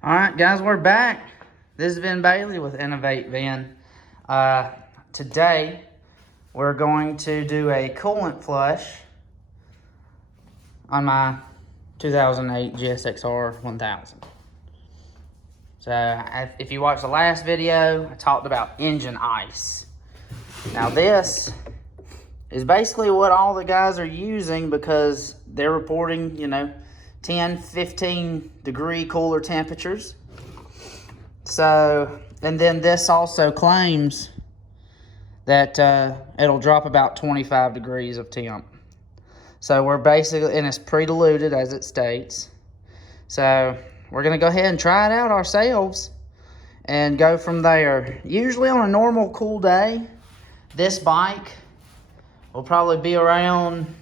All right, guys, we're back. This is Ben Bailey with Innovate Ben. Today, we're going to do a coolant flush on my 2008 GSXR 1000. So, if you watched the last video, I talked about engine ice. Now, this is basically what all the guys are using because they're reporting, 10, 15 degree cooler temperatures. So, and then this also claims that it'll drop about 25 degrees of temp. So we're basically, and it's pre-diluted as it states. So we're gonna go ahead and try it out ourselves and go from there. Usually on a normal cool day, this bike will probably be around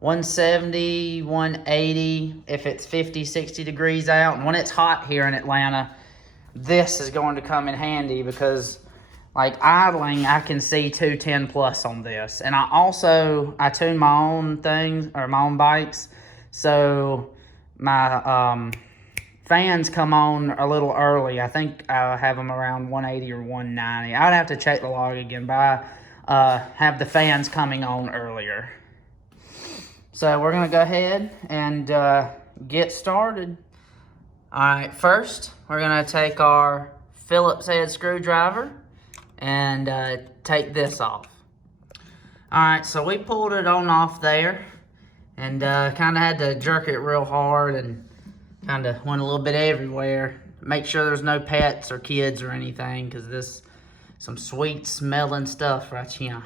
170, 180 if it's 50, 60 degrees out. And when it's hot here in Atlanta, this is going to come in handy because like idling, I can see 210 plus on this. And I tune my own things or my own bikes. So my fans come on a little early. I think I have them around 180 or 190. I'd have to check the log again, but I have the fans coming on earlier. So we're gonna go ahead and get started. All right, first we're gonna take our Phillips head screwdriver and take this off. All right, so we pulled it on off there and kind of had to jerk it real hard and kind of went a little bit everywhere. Make sure there's no pets or kids or anything because this some sweet smelling stuff right here.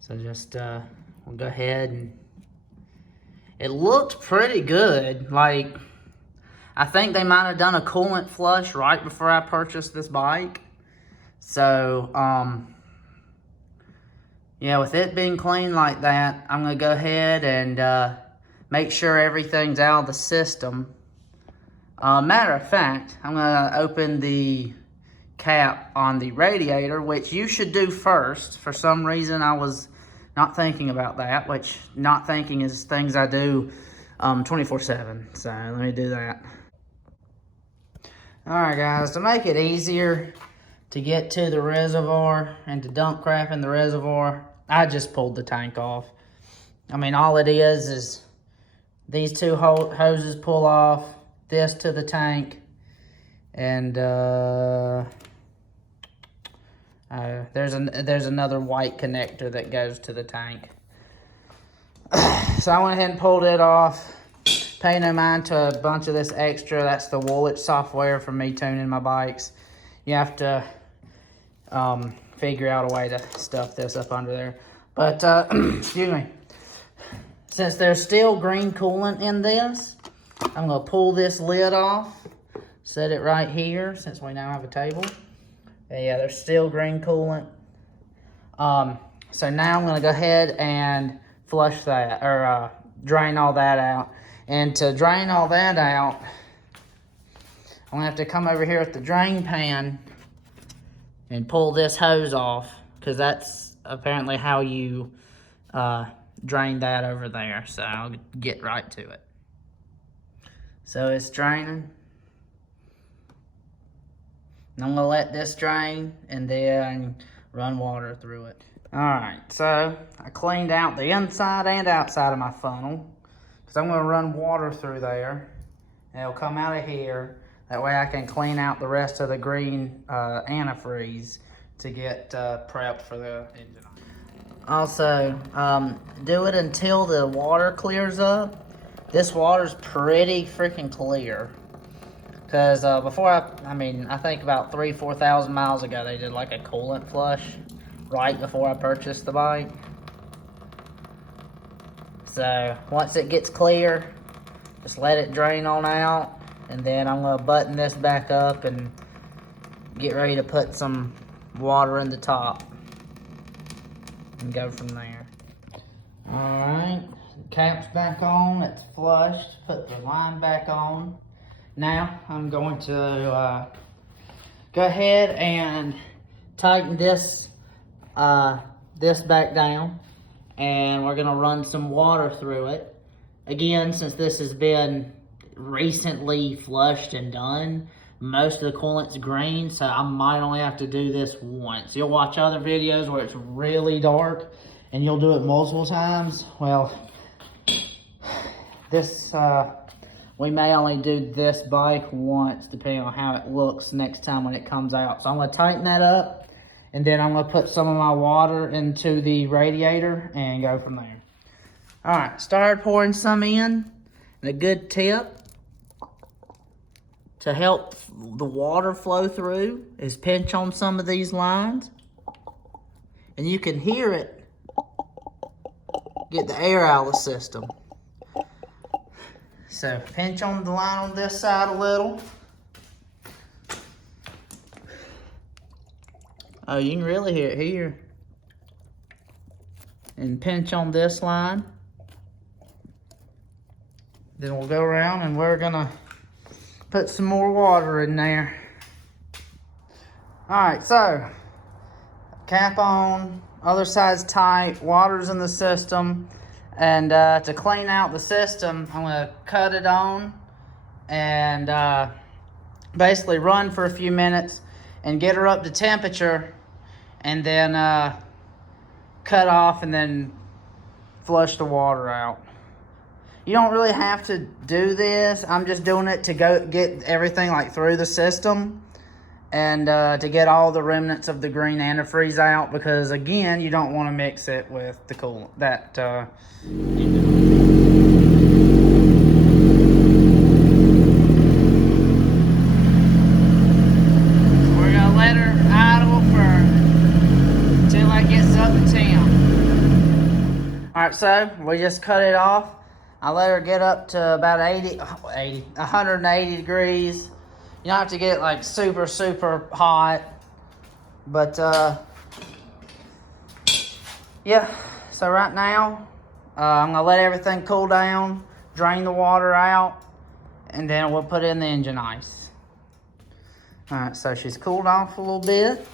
So just we'll go ahead and it looked pretty good. Like, I think they might have done a coolant flush right before I purchased this bike. So, yeah, with it being clean like that, I'm gonna go ahead and make sure everything's out of the system. Matter of fact, I'm gonna open the cap on the radiator, which you should do first. For some reason, I was not thinking about that, which not thinking is things I do 24/7. So let me do that. All right, guys, to make it easier to get to the reservoir and to dump crap in the reservoir, I just pulled the tank off. I mean, all it is these two hoses pull off, this to the tank, and there's another white connector that goes to the tank. So I went ahead and pulled it off. Pay no mind to a bunch of this extra. That's the Woolwich software for me tuning my bikes. You have to figure out a way to stuff this up under there. But, excuse me. Since there's still green coolant in this, I'm going to pull this lid off. Set it right here since we now have a table. Yeah, there's still green coolant. So now I'm going to go ahead and flush that, or drain all that out. And to drain all that out, I'm going to have to come over here with the drain pan and pull this hose off, because that's apparently how you drain that over there. So I'll get right to it. So it's draining. And I'm gonna let this drain and then run water through it. All right, so I cleaned out the inside and outside of my funnel because I'm gonna run water through there. And it'll come out of here. That way I can clean out the rest of the green antifreeze to get prepped for the engine. Also, do it until the water clears up. This water's pretty freaking clear. Because before I think about 4,000 miles ago, they did like a coolant flush right before I purchased the bike. So once it gets clear, just let it drain on out. And then I'm going to button this back up and get ready to put some water in the top. And go from there. Alright, cap's back on, it's flushed. Put the line back on. Now, I'm going to go ahead and tighten this back down, and we're going to run some water through it. Again, since this has been recently flushed and done. Most of the coolant's green, so I might only have to do this once. You'll watch other videos where it's really dark and you'll do it multiple times. Well, this, we may only do this bike once depending on how it looks next time when it comes out. So I'm gonna tighten that up and then I'm gonna put some of my water into the radiator and go from there. All right, started pouring some in. And a good tip to help the water flow through is pinch on some of these lines. And you can hear it get the air out of the system. So pinch on the line on this side a little. Oh, you can really hear it here. And pinch on this line. Then we'll go around and we're gonna put some more water in there. All right, so cap on, other side's tight, water's in the system. And to clean out the system, I'm gonna cut it on and basically run for a few minutes and get her up to temperature and then cut off and then flush the water out. You don't really have to do this. I'm just doing it to go get everything like through the system and to get all the remnants of the green antifreeze out, because again, you don't want to mix it with the coolant. We're gonna let her idle until it gets up to temp. All right, so we just cut it off. I let her get up to about 180 degrees. You don't have to get like super, super hot. But, yeah. So right now, I'm going to let everything cool down, drain the water out, and then we'll put in the engine ice. All right, so she's cooled off a little bit.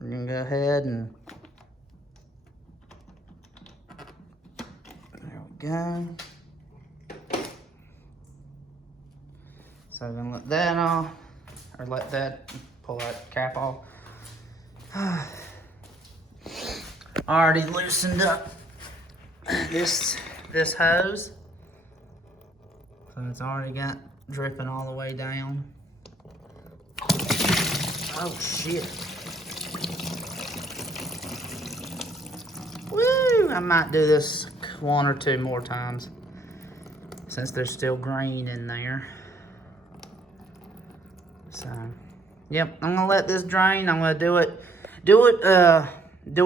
We're going to go ahead and... go. So I'm gonna let that off, or let that, pull that cap off. Already loosened up this hose. So it's already got dripping all the way down. Oh shit. Woo! I might do this one or two more times since there's still green in there. So, yep, I'm gonna let this drain. I'm gonna do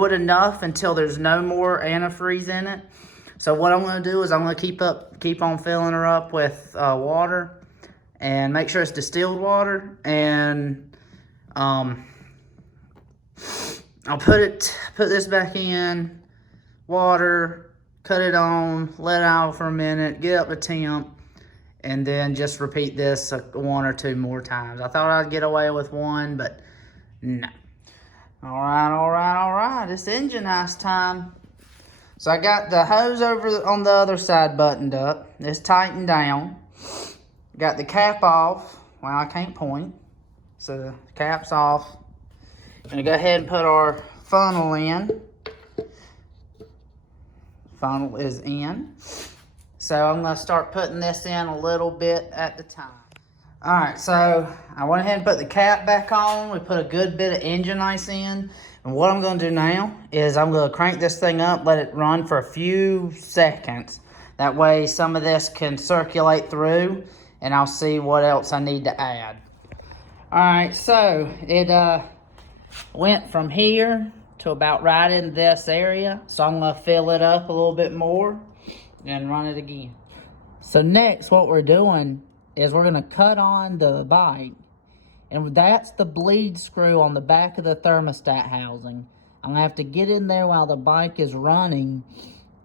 it enough until there's no more antifreeze in it. So what I'm gonna do is I'm gonna keep on filling her up with water and make sure it's distilled water, and I'll put this back in water, cut it on, let it out for a minute, get up to temp, and then just repeat this one or two more times. I thought I'd get away with one, but no. All right, it's engine ice time. So I got the hose over on the other side buttoned up. It's tightened down. Got the cap off. Well, I can't point. So the cap's off. Gonna go ahead and put our funnel in. Funnel is in. So I'm gonna start putting this in a little bit at the time. All right, so I went ahead and put the cap back on. We put a good bit of engine ice in. And what I'm gonna do now is I'm gonna crank this thing up, let it run for a few seconds. That way some of this can circulate through and I'll see what else I need to add. All right, so it went from here to about right in this area. So I'm gonna fill it up a little bit more and run it again. So next, what we're doing is we're gonna cut on the bike, and that's the bleed screw on the back of the thermostat housing. I'm gonna have to get in there while the bike is running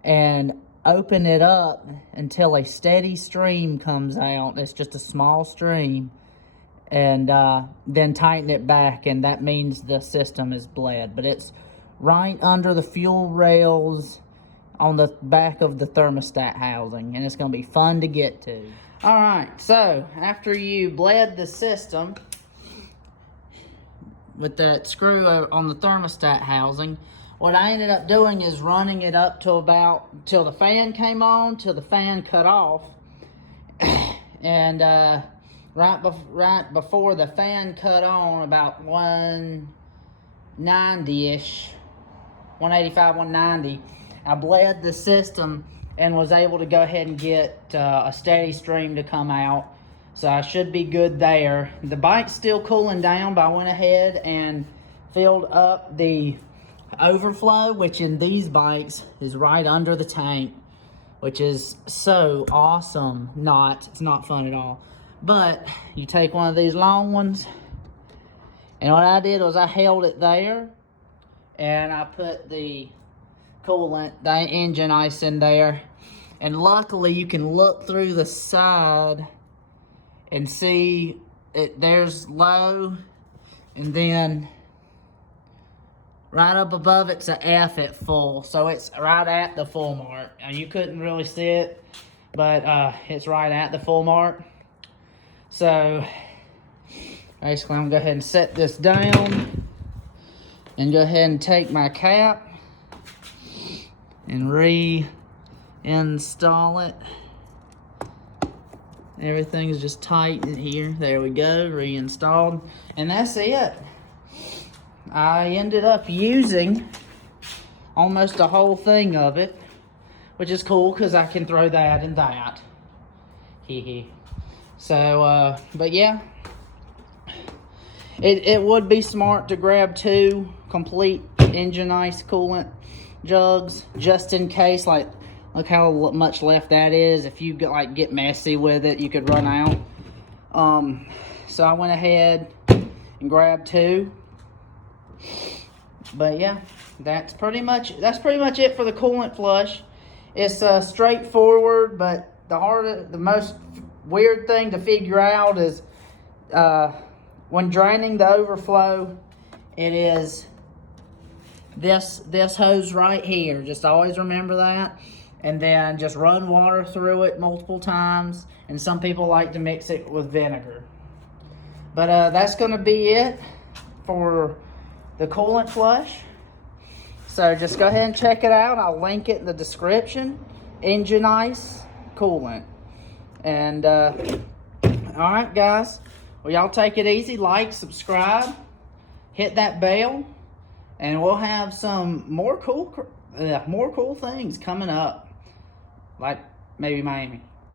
and open it up until a steady stream comes out. It's just a small stream, and then tighten it back, and that means the system is bled. But it's right under the fuel rails on the back of the thermostat housing, and it's going to be fun to get to. All right, so after you bled the system with that screw on the thermostat housing, what I ended up doing is running it up to about till the fan came on, till the fan cut off, and right before the fan cut on, about 190-ish, 185, 190, I bled the system and was able to go ahead and get a steady stream to come out. So I should be good there. The bike's still cooling down, but I went ahead and filled up the overflow, which in these bikes is right under the tank, which is so awesome. It's not fun at all. But you take one of these long ones, and what I did was I held it there, and I put the coolant, the engine ice in there, and luckily you can look through the side and see it. There's low, and then right up above it's a F at full, so it's right at the full mark. Now, you couldn't really see it, but it's right at the full mark. So basically I'm gonna go ahead and set this down and go ahead and take my cap and reinstall it. Everything's just tight in here. There we go, reinstalled. And that's it. I ended up using almost the whole thing of it, which is cool because I can throw that and that. So, but yeah, it would be smart to grab 2 complete engine ice coolant jugs just in case. Like, look how much left that is. If you get messy with it, you could run out. So I went ahead and grabbed 2. But yeah, that's pretty much it for the coolant flush. It's straightforward, but the most weird thing to figure out is when draining the overflow, it is this hose right here. Just always remember that, and then just run water through it multiple times. And some people like to mix it with vinegar. But that's going to be it for the coolant flush. So just go ahead and check it out. I'll link it in the description. Engine ice coolant. And all right, guys, well, y'all take it easy. Like, subscribe, hit that bell, and we'll have some more cool things coming up, like maybe Miami.